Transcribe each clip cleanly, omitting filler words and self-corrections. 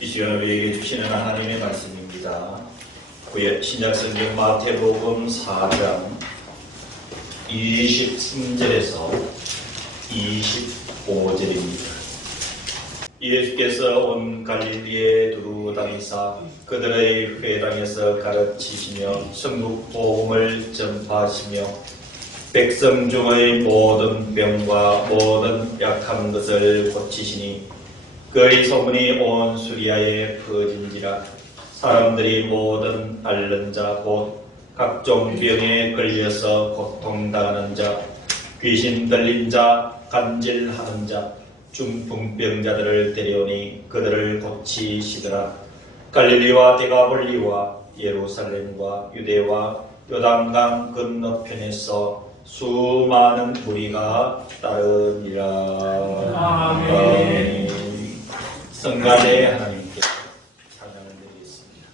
이 시간에 우리에게 주시는 하나님의 말씀입니다. 신약성경 마태복음 4장 23절에서 25절입니다. 예수께서 온 갈릴리에 두루 다니사 그들의 회당에서 가르치시며 천국 복음을 전파하시며 백성 중의 모든 병과 모든 약한 것을 고치시니 그의 소문이 온 수리아에 퍼진지라. 사람들이 모든 앓는 자 곧 각종 병에 걸려서 고통당하는 자, 귀신 들린 자, 간질하는 자, 중풍병자들을 데려오니 그들을 고치시더라. 갈릴리와 데가볼리와 예루살렘과 유대와 요단강 건너편에서 수많은 무리가 따르니라. 아멘. 성갈의 하나님께 찬양을 드리겠습니다.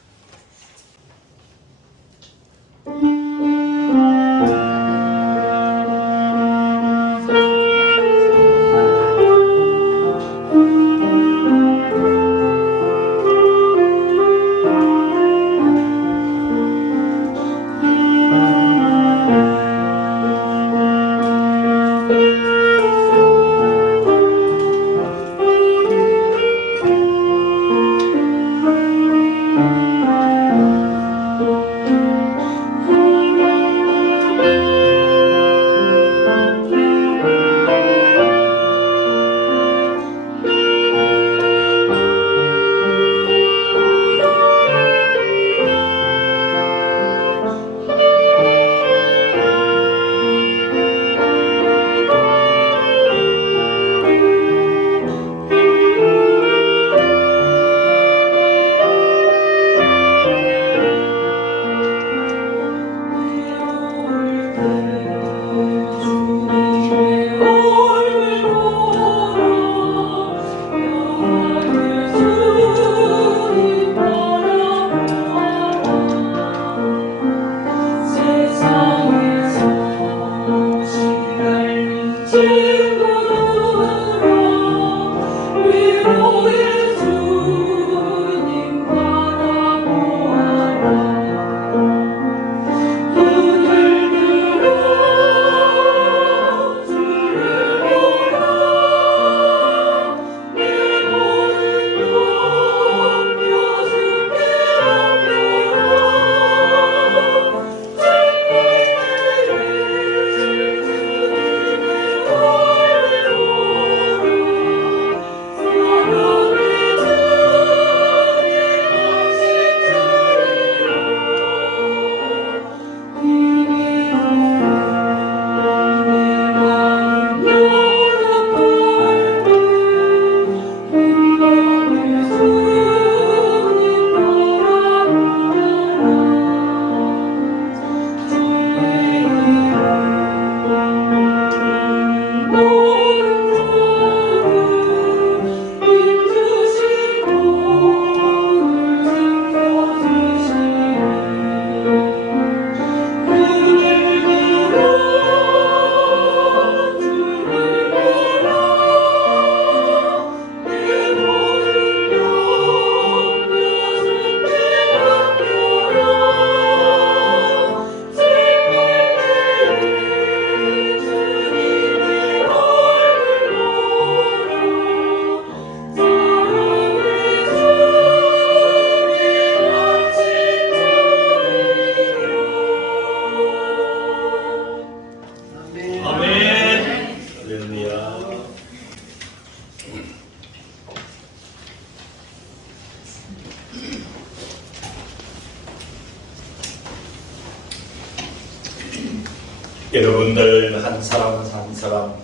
여러분들 한 사람 한 사람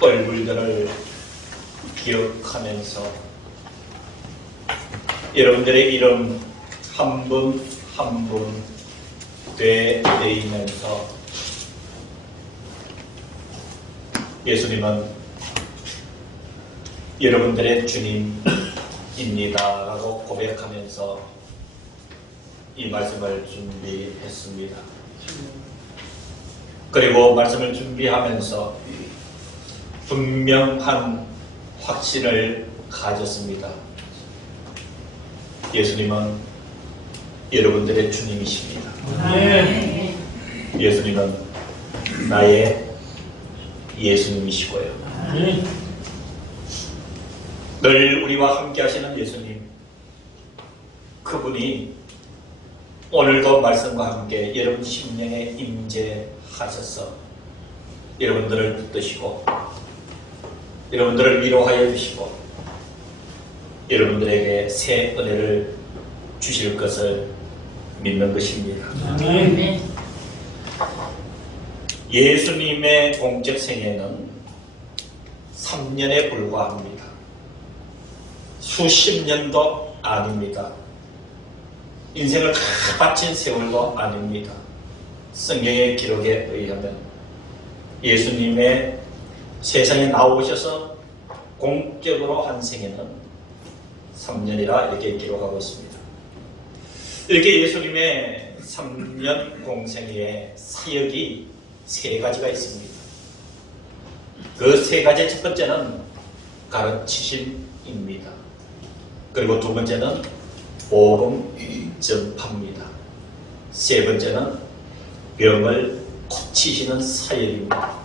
얼굴들을 기억하면서 여러분들의 이름 한 분 한 분 되뇌이면서 예수님은 여러분들의 주님입니다 라고 고백하면서 이 말씀을 준비했습니다. 그리고 말씀을 준비하면서 분명한 확신을 가졌습니다. 예수님은 여러분들의 주님이십니다. 예수님은 나의 예수님이시고요. 늘 우리와 함께 하시는 예수님, 그분이 오늘도 말씀과 함께 여러분 심령에 임재하셔서 여러분들을 붙드시고 여러분들을 위로하여 주시고 여러분들에게 새 은혜를 주실 것을 믿는 것입니다. 예수님의 공적 생애는 3년에 불과합니다. 수십 년도 아닙니다. 인생을 다 바친 세월도 아닙니다. 성경의 기록에 의하면 예수님의 세상에 나오셔서 공적으로 한 생애는 3년이라 이렇게 기록하고 있습니다. 이렇게 예수님의 3년 공생애의 사역이 3가지가 있습니다. 그 3가지, 첫 번째는 가르치심입니다. 그리고 두 번째는 복음 전파입니다. 세 번째는 병을 고치시는 사역입니다.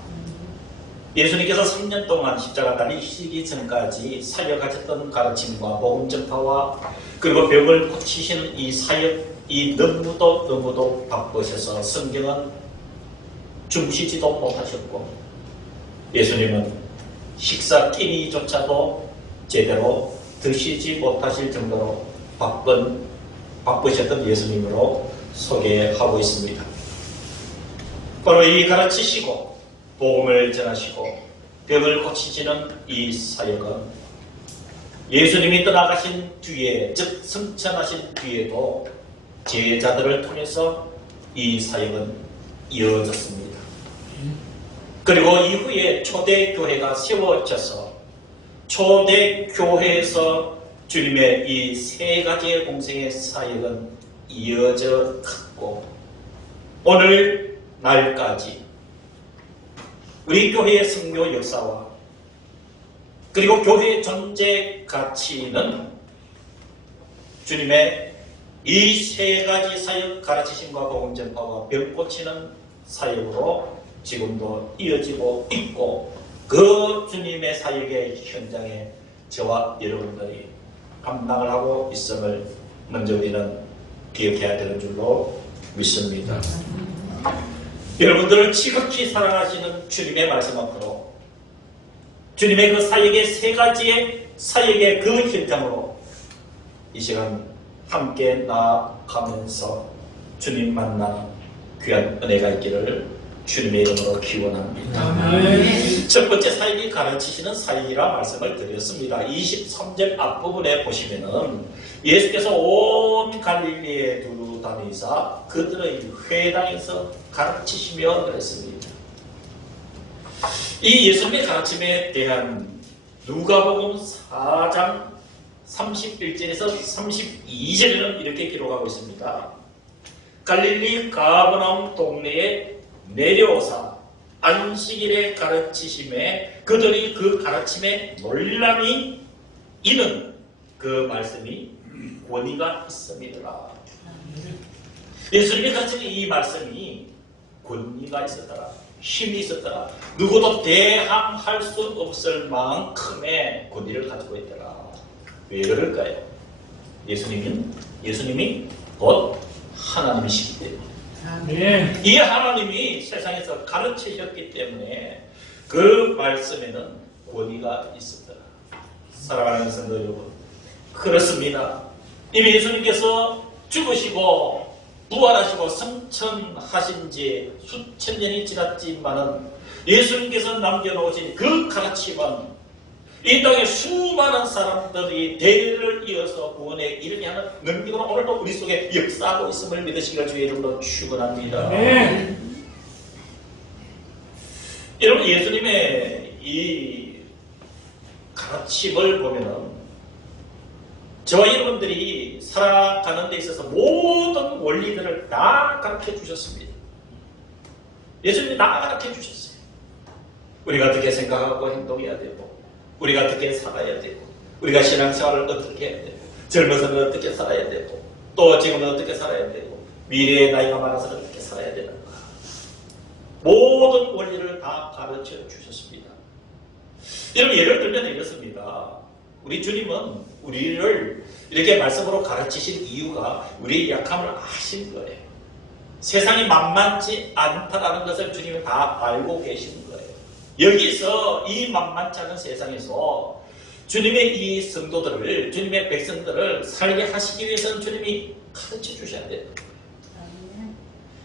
예수님께서 3년 동안 십자가 달리시기 전까지 사역하셨던 가르침과 복음 전파와 그리고 병을 고치시는 이 사역이 너무도 바쁘셔서 성경은 주무시지도 못하셨고 예수님은 식사 끼니조차도 제대로 드시지 못하실 정도로 바쁘셨던 예수님으로 소개하고 있습니다. 바로 이 가르치시고 복음을 전하시고 병을 고치시는 이 사역은 예수님이 떠나가신 뒤에, 즉 승천하신 뒤에도 제자들을 통해서 이 사역은 이어졌습니다. 그리고 이후에 초대교회가 세워져서 초대교회에서 주님의 이 3가지의 공생의 사역은 이어져 갔고 오늘 날까지 우리 교회의 성교 역사와 그리고 교회의 존재 가치는 주님의 이 3가지 사역, 가르치심과 복음 전파와 병 고치는 사역으로 지금도 이어지고 있고 그 주님의 사역의 현장에 저와 여러분들이 감당을 하고 있음을 먼저 우리는 기억해야 되는 줄로 믿습니다. 여러분들을 지극히 사랑하시는 주님의 말씀 앞으로 주님의 그 사역의 3가지의 사역의 그 현장으로 이 시간 함께 나아가면서 주님 만나는 귀한 은혜가 있기를 주님의 이름으로 기원합니다. 첫 번째 사역이 가르치시는 사역이라 말씀을 드렸습니다. 23절 앞부분에 보시면은 예수께서 온 갈릴리에 두루 다니사 그들의 회당에서 가르치시며 그랬습니다. 이 예수님의 가르침에 대한 누가복음 4장 31절에서 32절에는 이렇게 기록하고 있습니다. 갈릴리 가버나움 동네에 내려오사 안식일에 가르치심에 그들이 그 가르침에 놀람이 이는 그 말씀이 권위가 있음이더라. 예수님이 가르치는 이 말씀이 권위가 있었더라. 힘이 있었더라. 누구도 대항할 수 없을 만큼의 권위를 가지고 있더라. 왜 그럴까요? 예수님이 곧 하나님이시기 때문에 이 하나님이 세상에서 가르치셨기 때문에 그 말씀에는 권위가 있었더라. 사랑하는 성도 여러분, 그렇습니다. 이미 예수님께서 죽으시고 부활하시고 승천하신 지 수천 년이 지났지만은 예수님께서 남겨놓으신 그 가르침은 이 땅에 수많은 사람들이 대를 이어서 구원에 이르게 하는 능력으로 오늘도 우리 속에 역사하고 있음을 믿으시기를 주의 이름으로 축원합니다. 여러분, 예수님의 이 가르침을 보면은 저와 여러분들이 살아가는 데 있어서 모든 원리들을 다 가르쳐 주셨습니다. 예수님이 다 가르쳐 주셨어요. 우리가 어떻게 생각하고 행동해야 되고 우리가 어떻게 살아야 되고 우리가 신앙생활을 어떻게 해야 되고, 젊어서는 어떻게 살아야 되고, 또 지금은 어떻게 살아야 되고, 미래의 나이가 많아서 어떻게 살아야 되는가. 모든 원리를 다 가르쳐 주셨습니다. 여러분, 예를 들면 이렇습니다. 우리 주님은 우리를 이렇게 말씀으로 가르치신 이유가 우리의 약함을 아신 거예요. 세상이 만만치 않다라는 것을 주님은 다 알고 계신 거예요. 여기서 이 만만치 않은 세상에서 주님의 이 성도들을, 주님의 백성들을 살게 하시기 위해서는 주님이 가르쳐 주셔야 돼요.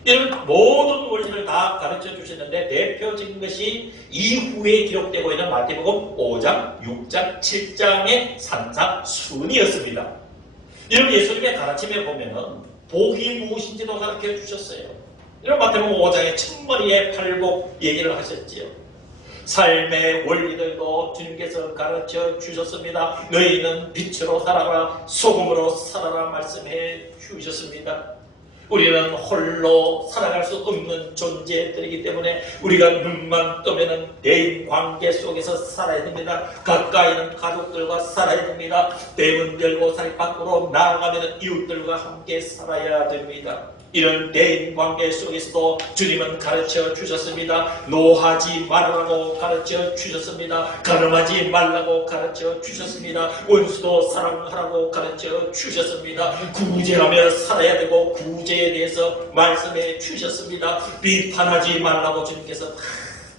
이런 모든 원리를 다 가르쳐 주셨는데 대표적인 것이 이후에 기록되고 있는 마태복음 5장, 6장, 7장의 산상순이었습니다. 이런 예수님의 가르침에 보면은 복이 무엇인지도 가르쳐 주셨어요. 이런 마태복음 5장의 첫머리에 팔복 얘기를 하셨지요. 삶의 원리들도 주님께서 가르쳐 주셨습니다. 너희는 빛으로 살아라, 소금으로 살아라 말씀해 주셨습니다. 우리는 홀로 살아갈 수 없는 존재들이기 때문에 우리가 눈만 뜨면은 대인 관계 속에서 살아야 됩니다. 가까이는 가족들과 살아야 됩니다. 대문 열고 살 밖으로 나아가면 이웃들과 함께 살아야 됩니다. 이런 대인 관계 속에서도 주님은 가르쳐 주셨습니다. 노하지 말라고 가르쳐 주셨습니다. 가늠하지 말라고 가르쳐 주셨습니다. 원수도 사랑하라고 가르쳐 주셨습니다. 구제하며 살아야 되고 구제에 대해서 말씀해 주셨습니다. 비판하지 말라고 주님께서 다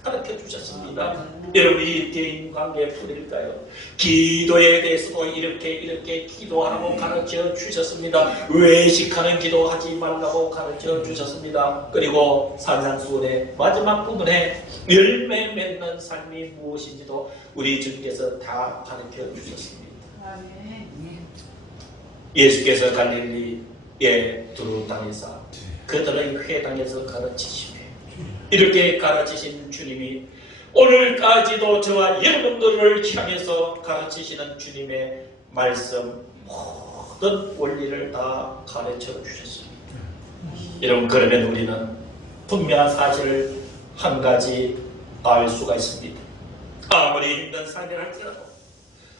가르쳐 주셨습니다. 여러분, 이 대인 관계의 뿌리일까요? 기도에 대해서도 이렇게 기도하라고 가르쳐 주셨습니다. 외식하는 기도하지 말라고 가르쳐 주셨습니다. 그리고 산상수훈의 마지막 부분에 열매 맺는 삶이 무엇인지도 우리 주님께서 다 가르쳐 주셨습니다. 예수께서 갈릴리의 두루 땅에서 그들의 회당에서 가르치시며 이렇게 가르치신 주님이 오늘까지도 저와 여러분들을 향해서 가르치시는 주님의 말씀 모든 원리를 다 가르쳐 주셨습니다. 여러분, 그러면 우리는 분명한 사실을 한 가지 알 수가 있습니다. 아무리 힘든 삶이라 할지라도,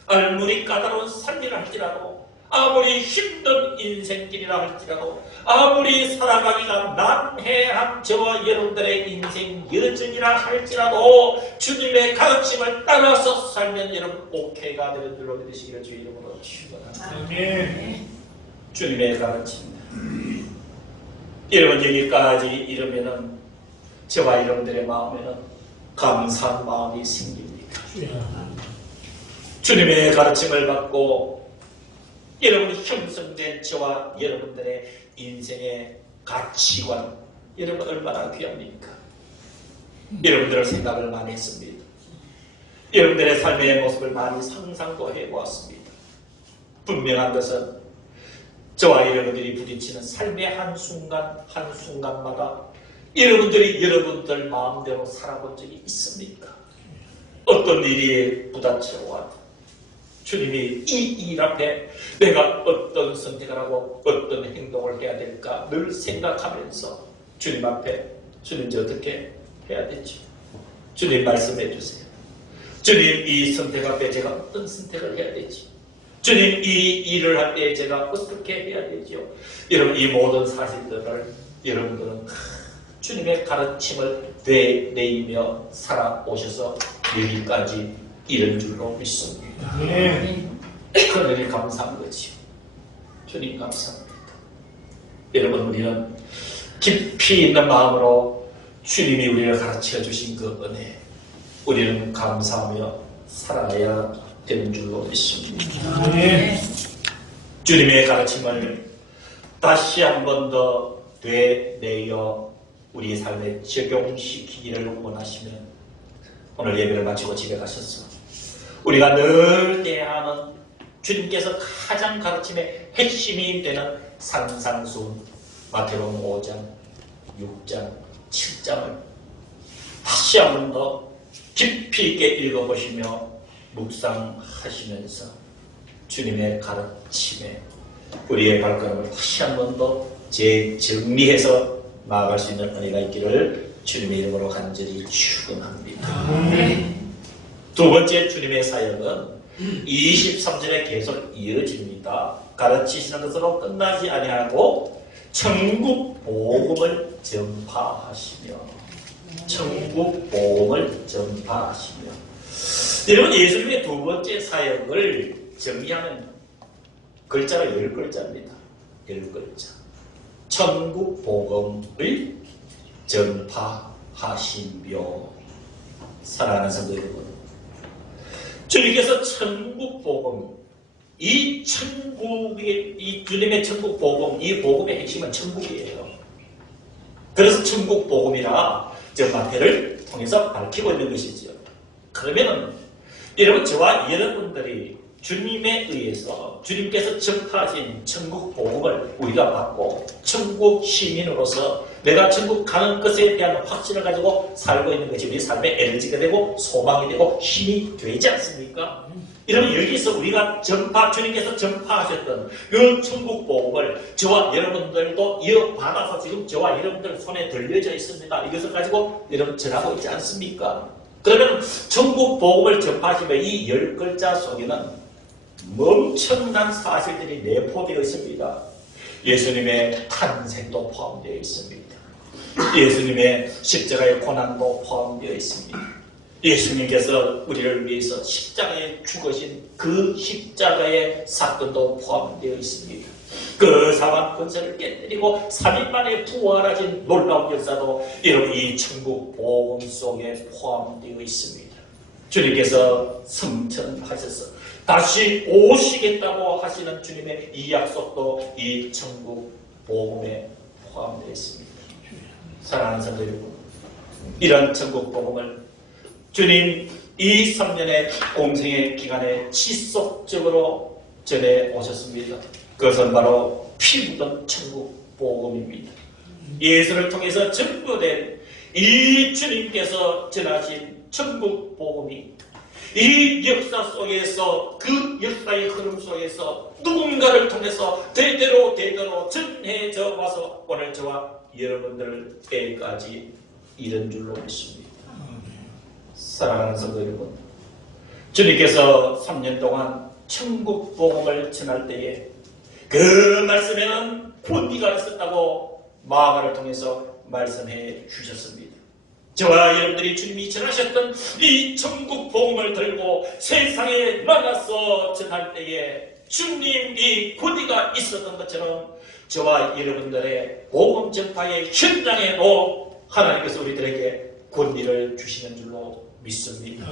아무리 까다로운 삶이라 할지라도, 아무리 힘든 인생길이라 할지라도, 아무리 살아가기가 난해한 저와 여러분들의 인생 여정이라 할지라도 주님의 가르침을 따라서 살면 여러분 오케이가 되는 줄로 믿으시기를 주의 이름으로 축원합니다. 주님의 가르침. 여러분, 여기까지 이르면은 저와 여러분들의 마음에는 감사한 마음이 생깁니다. 주님의 가르침을 받고 여러분 형성된 저와 여러분들의 인생의 가치관, 여러분 얼마나 귀합니까? 여러분들의 생각을 많이 했습니다. 여러분들의 삶의 모습을 많이 상상도 해보았습니다. 분명한 것은 저와 여러분들이 부딪히는 삶의 한순간마다 여러분들이 여러분들 마음대로 살아본 적이 있습니까? 어떤 일이 부딪혀와도 주님이 이 일 앞에 내가 어떤 선택을 하고 어떤 행동을 해야 될까 늘 생각하면서 주님 앞에 주님 저 어떻게 해야 되지? 주님 말씀해 주세요. 주님 이 선택 앞에 제가 어떤 선택을 해야 되지? 주님 이 일을 할 때 제가 어떻게 해야 되지요? 여러분, 이 모든 사실들을 여러분들은 주님의 가르침을 되뇌이며 살아오셔서 여기까지 이런 줄로 믿습니다. 하나님 감사한 거지. 주님 감사합니다. 여러분, 우리는 깊이 있는 마음으로 주님이 우리를 가르쳐 주신 그 은혜, 우리는 감사하며 살아야 되는 줄로 믿습니다. 주님의 가르침을 다시 한 번 더 되뇌어 우리 삶에 적용시키기를 원하시면 오늘 예배를 마치고 집에 가셔서 우리가 늘 대하는 주님께서 가장 가르침의 핵심이 되는 산상순 마태복음 5장, 6장, 7장을 다시 한 번 더 깊이 있게 읽어보시며 묵상하시면서 주님의 가르침에 우리의 발걸음을 다시 한 번 더 재정리해서 나아갈 수 있는 은혜가 있기를 주님의 이름으로 간절히 축원합니다. 두 번째 주님의 사역은 23절에 계속 이어집니다. 가르치시는 것으로 끝나지 아니하고 천국 복음을 전파하시며, 천국 복음을 전파하시며. 여러분, 예수님의 두 번째 사역을 정리하면 글자가 10글자입니다. 10글자. 천국 복음을 전파하시며. 사랑하는 성도 여러분, 주님께서 천국 복음, 이 천국의, 이 주님의 천국 복음, 이 복음의 핵심은 천국이에요. 그래서 천국 복음이라 저 마태를 통해서 밝히고 있는 것이죠. 그러면은 여러분, 저와 여러분들이 주님에 의해서 주님께서 전파하신 천국 복음을 우리가 받고 천국 시민으로서 내가 천국 가는 것에 대한 확신을 가지고 살고 있는 것이 우리 삶의 에너지가 되고 소망이 되고 힘이 되지 않습니까? 여러분, 여기서 우리가 주님께서 전파하셨던 그 천국 복음을 저와 여러분들도 이어받아서 지금 저와 여러분들 손에 들려져 있습니다. 이것을 가지고 여러분 전하고 있지 않습니까? 그러면 천국 복음을 전파하시면 이 10글자 속에는 엄청난 사실들이 내포되어 있습니다. 예수님의 탄생도 포함되어 있습니다. 예수님의 십자가의 고난도 포함되어 있습니다. 예수님께서 우리를 위해서 십자가에 죽으신 그 십자가의 사건도 포함되어 있습니다. 그 사망 권세를 깨뜨리고 3일 만에 부활하신 놀라운 역사도 여러분 이 천국 복음 속에 포함되어 있습니다. 주님께서 성천하셔서 다시 오시겠다고 하시는 주님의 이 약속도 이 천국 복음에 포함되어 있습니다. 사랑하는 성도 여러분, 이런 천국 복음을 주님 이 3년의 공생의 기간에 지속적으로 전해 오셨습니다. 그것은 바로 피 묻은 천국 복음입니다. 예수를 통해서 전부된 이 주님께서 전하신 천국 복음이 이 역사 속에서, 그 역사의 흐름 속에서 누군가를 통해서 대대로 전해져 와서 오늘 저와 여러분들에게까지 이른 줄로 믿습니다. 사랑하는 성도 여러분, 주님께서 3년 동안 천국 복음을 전할 때에 그 말씀에는 권위가 있었다고 마가를 통해서 말씀해 주셨습니다. 저와 여러분들이 주님이 전하셨던 이 천국 복음을 들고 세상에 나가서 전할 때에 주님이 권위가 있었던 것처럼 저와 여러분들의 복음 전파의 현장에도 하나님께서 우리들에게 권위를 주시는 줄로 믿습니다.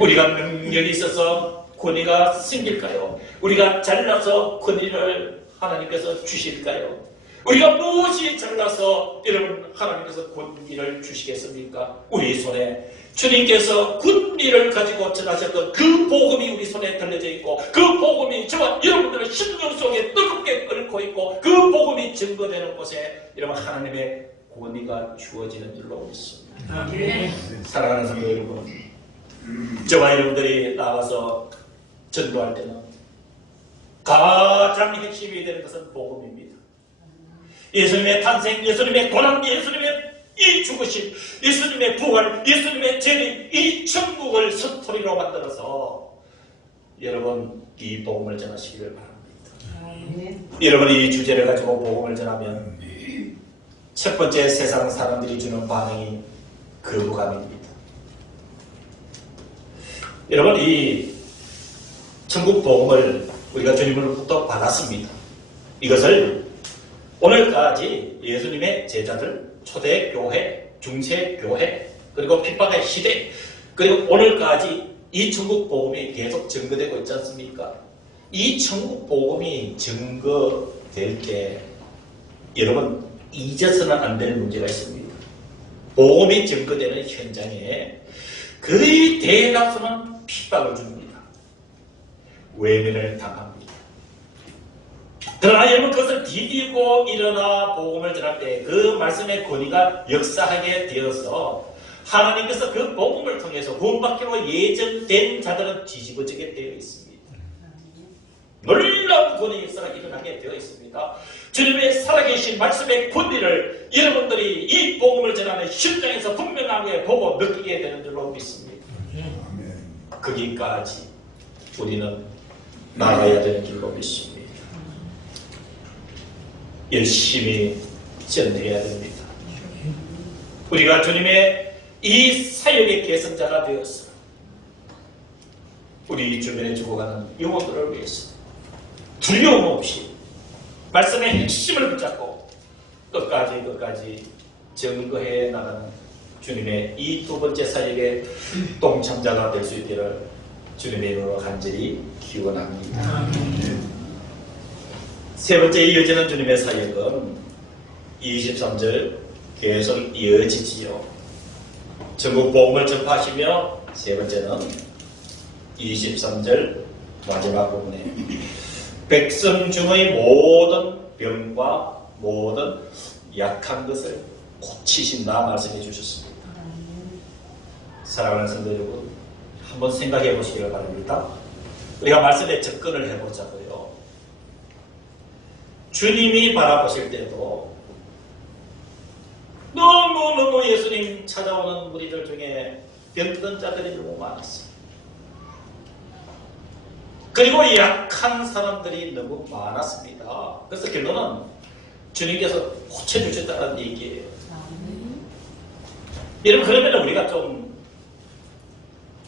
우리가 능력이 있어서 권위가 생길까요? 우리가 잘나서 권위를 하나님께서 주실까요? 우리가 무엇이 잘나서 여러분 하나님께서 권위를 주시겠습니까? 우리 손에 주님께서 권위를 가지고 전하셨던 그 복음이 우리 손에 들려져 있고, 그 복음이 저와 여러분들의 심령 속에 뜨겁게 끓고 있고, 그 복음이 증거되는 곳에 여러분 하나님의 권위가 주어지는 줄로 믿습니다. 사랑하는 성도 여러분, 저와 여러분들이 나가서 전도할 때는 가장 핵심이 되는 것은 복음입니다. 예수님의 탄생, 예수님의 고난, 예수님의 이 죽으심, 예수님의 부활, 예수님의 재림, 이 천국을 스토리로 만들어서 여러분 이 복음을 전하시기를 바랍니다. 여러분 이 주제를 가지고 복음을 전하면 첫 번째 세상 사람들이 주는 반응이 거부감입니다. 여러분 이 천국 복음을 우리가 주님으로부터 받았습니다. 이것을 오늘까지 예수님의 제자들, 초대교회, 중세교회, 그리고 핍박의 시대, 그리고 오늘까지 이 천국 복음이 계속 증거되고 있지 않습니까? 이 천국 복음이 증거될 때 여러분 잊어서는 안 되는 문제가 있습니다. 복음이 증거되는 현장에 거의 대다수는 핍박을 줍니다. 외면을 당합니다. 그러나 여러분 그것을 디디고 일어나 복음을 전할 때 그 말씀의 권위가 역사하게 되어서 하나님께서 그 복음을 통해서 구원받기로 예정된 자들은 뒤집어지게 되어 있습니다. 놀라운 권위 역사가 일어나게 되어 있습니다. 주님의 살아계신 말씀의 권위를 여러분들이 이 복음을 전하는 현장에서 분명하게 보고 느끼게 되는 줄로 믿습니다. 거기까지 우리는 나가야 되는 길로 믿습니다. 열심히 전해야 됩니다. 우리가 주님의 이 사역의 계승자가 되어서 우리 주변에 죽어가는 영혼들을 위해서 두려움 없이 말씀의 핵심을 붙잡고 끝까지 증거해 나가는 주님의 이 두 번째 사역의 동참자가 될 수 있기를 주님의 이름으로 간절히 기원합니다. 세 번째 이어지는 주님의 사역은 23절 계속 이어지지요. 전국 복음을 전파하시며 세 번째는 23절 마지막 부분에 백성 중의 모든 병과 모든 약한 것을 고치신다 말씀해 주셨습니다. 사랑하는 성도 여러분, 한번 생각해 보시기를 바랍니다. 우리가 말씀에 접근을 해보자고요. 주님이 바라보실 때도 너무너무 예수님 찾아오는 무리들 중에 병든 자들이 너무 많았어요. 그리고 약한 사람들이 너무 많았습니다. 그래서 결론은 주님께서 고쳐주셨다는 얘기예요. 여러분, 그러면 우리가 좀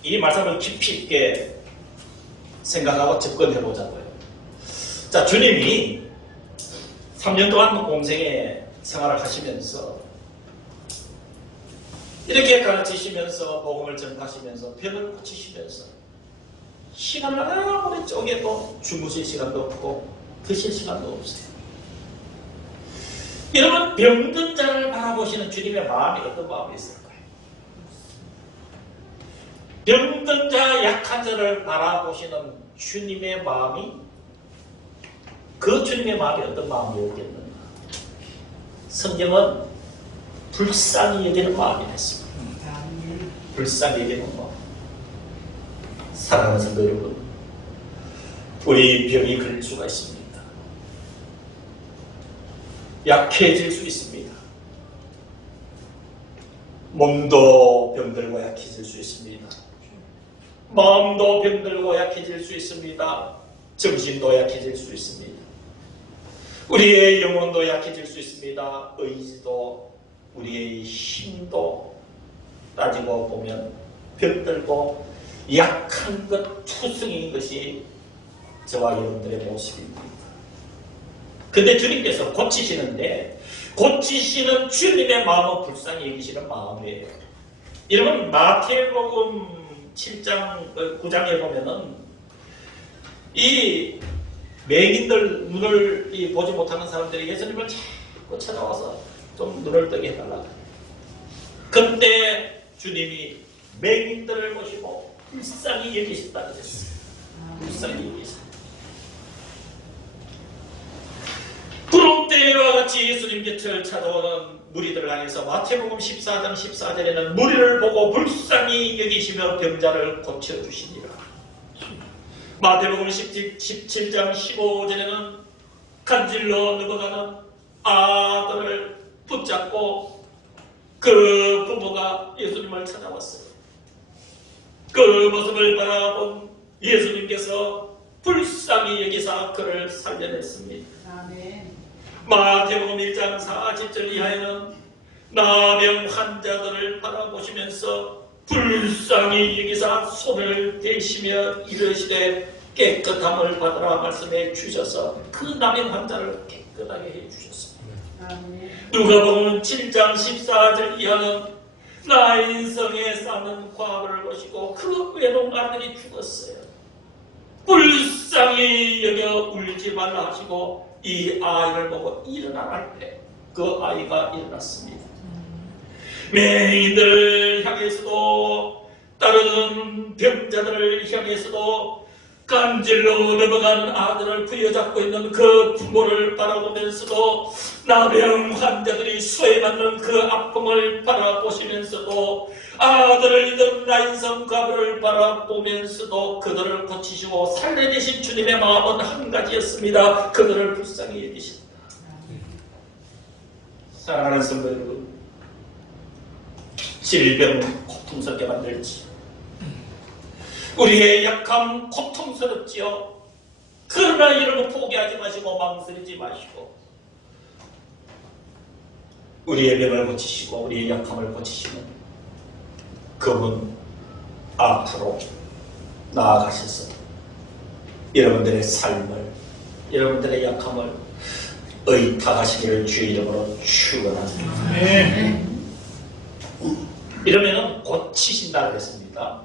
이 말씀을 깊이 있게 생각하고 접근해 보자고요. 자, 주님이 3년 동안 공생의 생활을 하시면서 이렇게 가르치시면서 복음을 전파하시면서 병을 고치시면서 시간을 아무리 쪼개도 주무실 시간도 없고 드실 시간도 없어요. 여러분, 병든 자를 바라보시는 주님의 마음이 어떤 마음이 있을까요? 병든 자, 약한 자를 바라보시는 주님의 마음이, 그 주님의 마음이 어떤 마음이었겠는가? 성경은 불쌍히 여기는 마음이 됐습니다. 불쌍히 여기는 마음. 사랑하는 성도 여러분, 우리 병이 그럴 수가 있습니다. 약해질 수 있습니다. 몸도 병들고 약해질 수 있습니다. 마음도 병들고 약해질 수 있습니다. 정신도 약해질 수 있습니다. 우리의 영혼도 약해질 수 있습니다. 의지도, 우리의 힘도 따지고 보면 병들고 약한 것, 투성인 것이 저와 여러분들의 모습입니다. 근데 주님께서 고치시는데, 고치시는 주님의 마음은 불쌍히 여기시는 마음이에요. 여러분, 마태복음 7장, 9장에 보면은 이 맹인들, 눈을 보지 못하는 사람들이 예수님을 자꾸 찾아와서 좀 눈을 뜨게 해달라. 그때 주님이 맹인들을 모시고 불쌍히 여기신다 그랬어요. 불쌍히 여기신다. 구름대와 같이 예수님 곁을 찾아오는 무리들을 향해서 마태복음 14장 14절에는 무리를 보고 불쌍히 여기시며 병자를 고쳐주시니라. 마태복음 17장 15절에는 간질러 넘어가는 아들을 붙잡고 그 부모가 예수님을 찾아왔어요. 그 모습을 바라본 예수님께서 불쌍히 여기사 그를 살려냈습니다. 아멘. 마태복음 1장 40절 이하에는 나병 환자들을 바라보시면서 불쌍히 여기사 손을 대시며 이르시되 깨끗함을 받으라 말씀해 주셔서 그 나병 환자를 깨끗하게 해주셨습니다. 누가복음 7장 14절 이하는 나인성에 사는 과부를 보시고 그 외로운 아들이 죽었어요. 불쌍히 여겨 울지 말라 하시고 이 아이를 보고 일어나라 할 때 그 아이가 일어났습니다. 맹인들을 향해서도 다른 병자들을 향해서도 간질로 넘어간 아들을 부여잡고 있는 그 부모를 바라보면서도 나병 환자들이 수해받는 그 아픔을 바라보시면서도 아들을 잃은 나인성 과부를 바라보면서도 그들을 고치시고 살려내신 주님의 마음은 한 가지였습니다. 그들을 불쌍히 여기신다. 사랑하는 성도 여러분, 질병 고통스럽게 만들지, 우리의 약함 고통스럽지요. 그러나 여러분 포기하지 마시고 망설이지 마시고 우리의 병을 고치시고 우리의 약함을 고치시는 그분 앞으로 나아가셔서 여러분들의 삶을 여러분들의 약함을 의탁하시기를 주의 이름으로 축원합니다. 이러면은 고치신다 그랬습니다.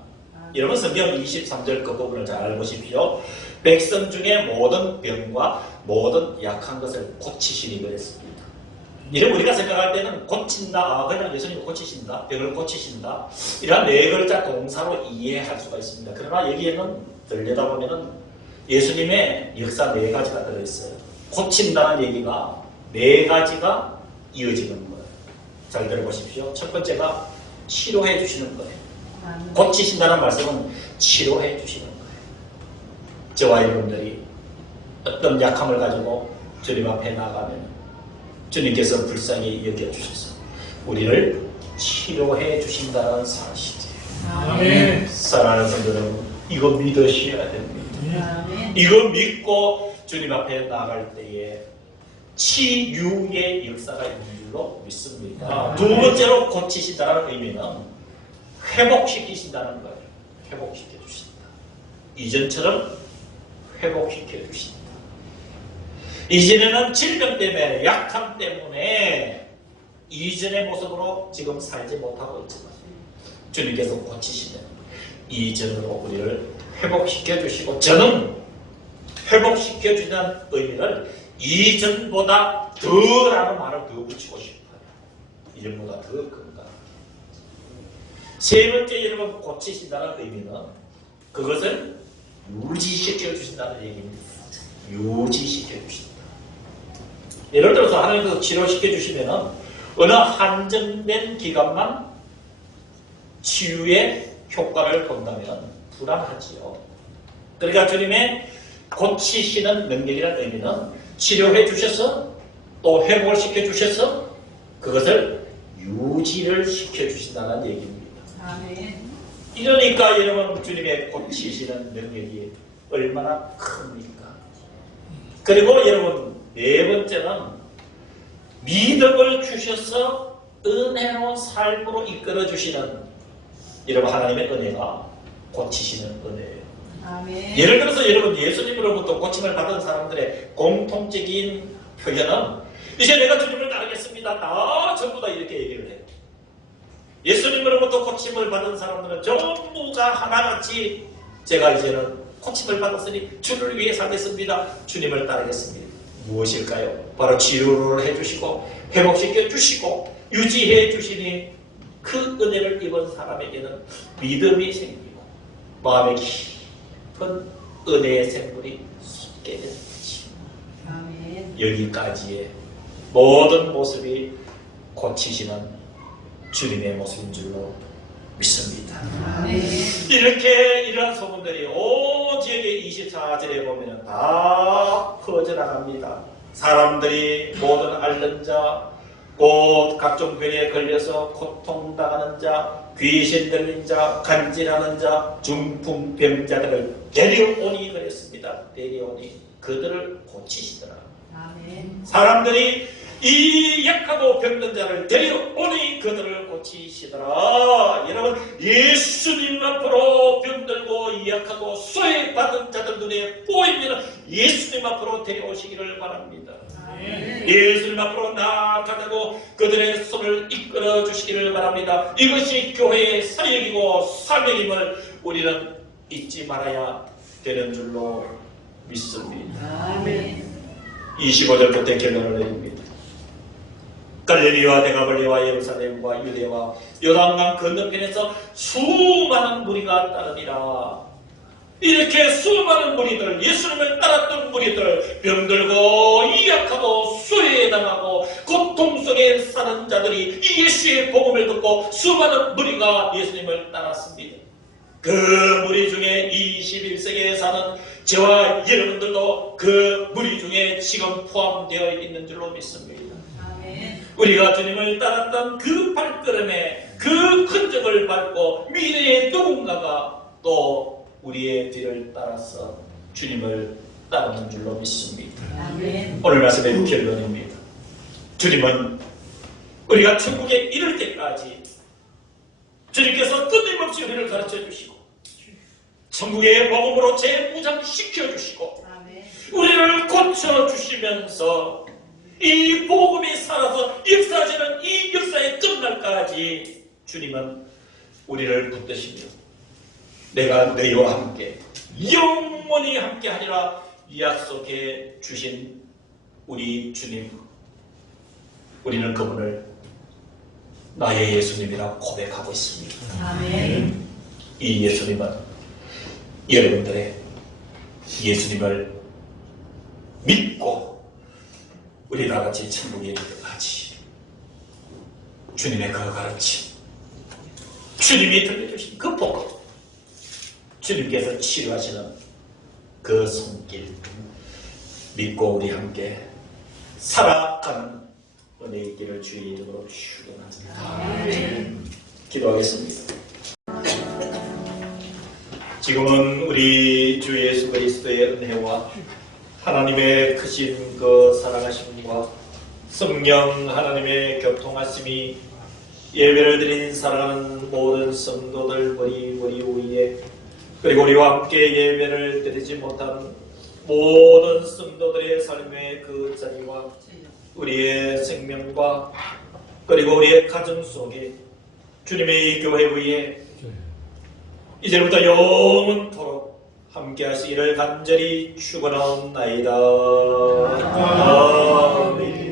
여러분 성경 23절 그 부분을 잘 보십시오. 백성 중에 모든 병과 모든 약한 것을 고치시니 그랬습니다. 이런 우리가 생각할 때는 고친다, 그냥 예수님이 고치신다, 병을 고치신다 이런 네 글자 동사로 이해할 수가 있습니다. 그러나 여기에는 들여다보면은 예수님의 역사 네 가지가 들어있어요. 고친다는 얘기가 네 가지가 이어지는 거예요. 잘 들어보십시오. 첫 번째가 치료해 주시는 거예요. 고치신다는 말씀은 치료해 주시는 거예요. 저와 여러분들이 어떤 약함을 가지고 주님 앞에 나가면 주님께서 불쌍히 여겨주셔서 우리를 치료해 주신다는 사실이에요. 사랑하는 성도 여러분, 이거 믿으셔야 됩니다. 이거 믿고 주님 앞에 나갈 때에 치유의 역사가 있는 줄로 믿습니다. 두 번째로 고치신다는 의미는 회복시키신다는 거예요. 회복시켜 주신다. 이전처럼 회복시켜 주신다. 이전에는 질병 때문에 약함 때문에 이전의 모습으로 지금 살지 못하고 있지만 주님께서 고치시는 이전으로 우리를 회복시켜 주시고 저는 회복시켜 주는 의미를 이전보다 더라는 말을 더 붙이고 싶어요. 이전보다 더 건강. 세 번째 여러분 고치신다는 의미는 그것을 유지시켜 주신다는 얘기입니다. 유지시켜 주신다. 예를 들어서 하나님께서 치료시켜 주시면 어느 한정된 기간만 치유의 효과를 본다면 불안하지요. 그러니까 주님의 고치시는 능력이라는 의미는 치료해 주셔서 또 회복을 시켜 주셔서 그것을 유지를 시켜 주신다는 얘기입니다. 아멘. 이러니까 여러분 주님의 고치시는 능력이 얼마나 큽니까? 그리고 여러분 네 번째는 믿음을 주셔서 은혜로 삶으로 이끌어 주시는 여러분 하나님의 은혜가 고치시는 은혜예요. 아멘. 예를 들어서 여러분 예수님으로부터 고침을 받은 사람들의 공통적인 표현은 이제 내가 주님을 따르겠습니다. 다 전부 다 이렇게 얘기를 해요. 예수님으로부터 고침을 받은 사람들은 전부가 하나같이 제가 이제는 고침을 받았으니 주를 위해 살겠습니다. 주님을 따르겠습니다. 무엇일까요? 바로 치유를 해주시고 회복시켜 주시고 유지해 주시니 그 은혜를 입은 사람에게는 믿음이 생기고 마음에 깊은 은혜의 샘물이 솟게 되는 것이 아멘. 여기까지의 모든 모습이 고치시는 주님의 모습인 줄로 믿습니다. 아멘. 이렇게 이러한 소문들이 온 지역의 24절에 보면 다 퍼져나갑니다. 사람들이 모든 앓는 자, 곧 각종 병에 걸려서 고통당하는 자, 귀신 들린 자, 간질하는 자, 중풍병자들을 데려오니 그랬습니다. 데려오니 그들을 고치시더라. 아멘. 사람들이 이 약하고 병든 자를 데려오니 그들을 고치시더라. 여러분 예수님 앞으로 병들고 약하고 소외받은 자들 눈에 보이면 예수님 앞으로 데려오시기를 바랍니다. 아멘. 예수님 앞으로 나아가고 그들의 손을 이끌어 주시기를 바랍니다. 이것이 교회의 사역이고 사명임을 우리는 잊지 말아야 되는 줄로 믿습니다. 아멘. 25절부터 결론을 내립니다. 갈릴리와 데가볼리와 예루살렘과 유대와 요단강 건너편에서 수많은 무리가 따르니라. 이렇게 수많은 무리들, 예수님을 따랐던 무리들, 병들고 이약하고 수혜당하고 고통 속에 사는 자들이 이 예수의 복음을 듣고 수많은 무리가 예수님을 따랐습니다. 그 무리 중에 21세기에 사는 저와 여러분들도 그 무리 중에 지금 포함되어 있는 줄로 믿습니다. 아멘. 우리가 주님을 따랐던 그 발걸음에 그 흔적을 밟고 미래의 누군가가 또 우리의 뒤를 따라서 주님을 따르는 줄로 믿습니다. 아멘. 오늘 말씀의 결론입니다. 주님은 우리가 천국에 이를 때까지 주님께서 끊임없이 우리를 가르쳐 주시고 천국의 복음으로 재무장시켜 주시고 아멘. 우리를 고쳐 주시면서 이 복음이 살아서 역사하시는 이 역사의 끝날까지 주님은 우리를 붙드시며 내가 너희와 함께 영원히 함께하리라 약속해 주신 우리 주님, 우리는 그분을 나의 예수님이라 고백하고 있습니다. 아멘. 이 예수님은 여러분들의 예수님을 믿고 우리 다같이 천국에 이르기까지 주님의 그 가르침, 주님이 들려주신 그 복음, 주님께서 치료하시는 그 손길 믿고 우리 함께 살아가는 은혜 있기를 주의 이름으로 축원합니다. 기도하겠습니다. 지금은 우리 주 예수 그리스도의 은혜와 하나님의 크신 그 사랑하심과 성령 하나님의 교통하심이 예배를 드린 사랑하는 모든 성도들 머리 위에 그리고 우리와 함께 예배를 드리지 못한 모든 성도들의 삶의 그 자리와 우리의 생명과 그리고 우리의 가정 속에 주님의 이 교회 위에 이제부터 영원토록 함께 하시기를 간절히 축원하옵나이다. 아멘.